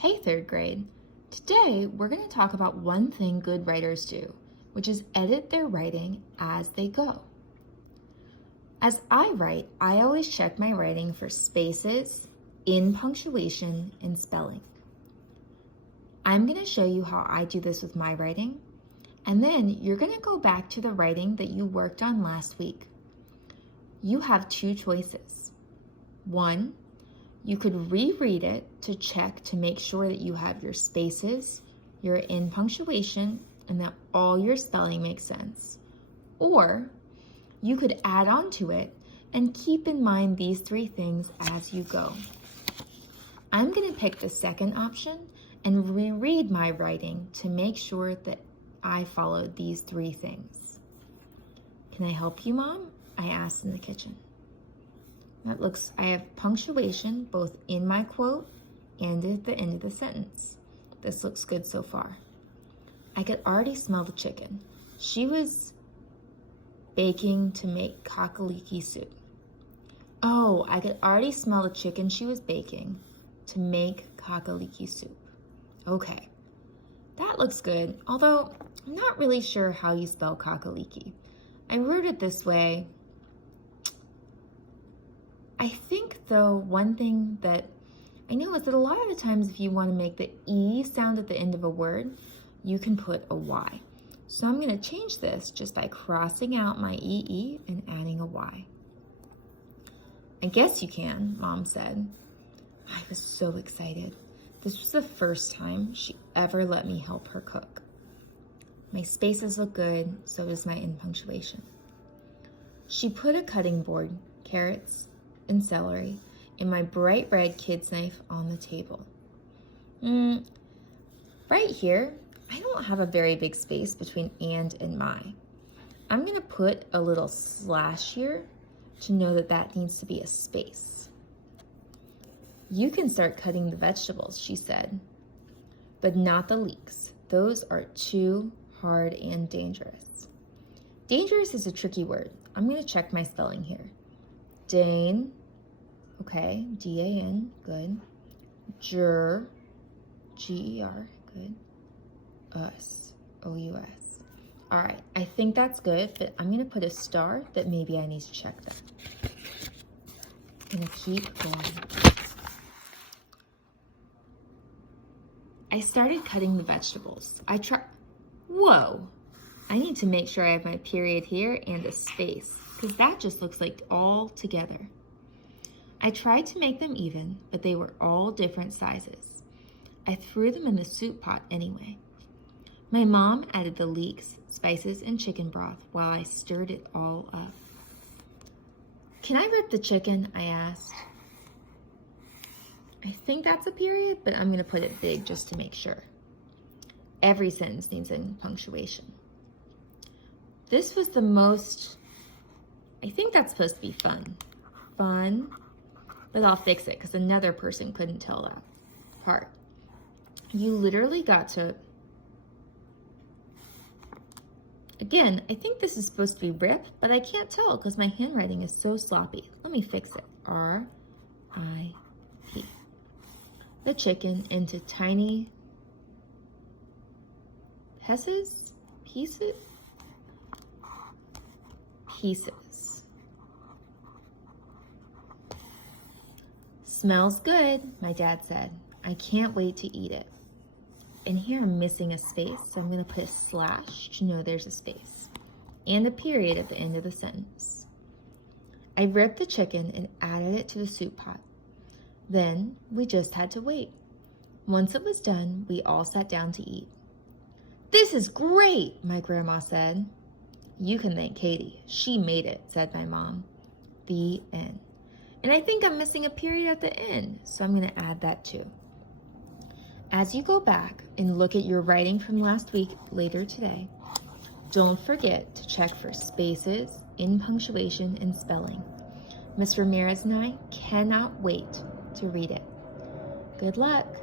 Hey, third grade. Today, we're going to talk about one thing good writers do, which is edit their writing as they go. As I write, I always check my writing for spaces, in punctuation, and spelling. I'm going to show you how I do this with my writing, and then you're going to go back to the writing that you worked on last week. You have two choices. One, you could reread it to check to make sure that you have your spaces, your in punctuation, and that all your spelling makes sense. Or you could add on to it and keep in mind these three things as you go. I'm going to pick the second option and reread my writing to make sure that I followed these three things. Can I help you, Mom? I asked in the kitchen. I have punctuation both in my quote and at the end of the sentence. This looks good so far. I could already smell the chicken. She was baking to make kakaliki soup. Oh, I could already smell the chicken she was baking to make kakaliki soup. Okay, that looks good, although I'm not really sure how you spell kakaliki. I wrote it this way. I think, though, one thing that I know is that a lot of the times if you want to make the E sound at the end of a word, you can put a Y. So I'm going to change this just by crossing out my EE and adding a Y. I guess you can, Mom said. I was so excited. This was the first time she ever let me help her cook. My spaces look good, so does my in punctuation. She put a cutting board, carrots, and celery, and my bright red kid's knife on the table. Right here, I don't have a very big space between and my. I'm gonna put a little slash here to know that that needs to be a space. You can start cutting the vegetables, she said, but not the leeks. Those are too hard and dangerous. Dangerous is a tricky word. I'm gonna check my spelling here. Dane, okay, D-A-N, good. Ger, G-E-R, good. Us, O-U-S. All right, I think that's good, but I'm gonna put a star that maybe I need to check that. Gonna keep going. I started cutting the vegetables. Whoa! I need to make sure I have my period here and a space, because that just looks like all together. I tried to make them even, but they were all different sizes. I threw them in the soup pot anyway. My mom added the leeks, spices, and chicken broth while I stirred it all up. Can I rip the chicken? I asked. I think that's a period, but I'm gonna put it big just to make sure. Every sentence needs in punctuation. This was the most, I think that's supposed to be fun. Fun, but I'll fix it because another person couldn't tell that part. You literally got to, again, I think this is supposed to be rip, but I can't tell because my handwriting is so sloppy. Let me fix it. R-I-P. The chicken into tiny pieces. Smells good, my dad said. I can't wait to eat it. And here I'm missing a space, so I'm gonna put a slash to know there's a space and a period at the end of the sentence. I ripped the chicken and added it to the soup pot. Then we just had to wait. Once it was done, we all sat down to eat. This is great, my grandma said. You can thank Katie. She made it, said my mom. The end. And I think I'm missing a period at the end, so I'm gonna add that too. As you go back and look at your writing from last week later today, don't forget to check for spaces, in punctuation, and spelling. Ms. Ramirez and I cannot wait to read it. Good luck.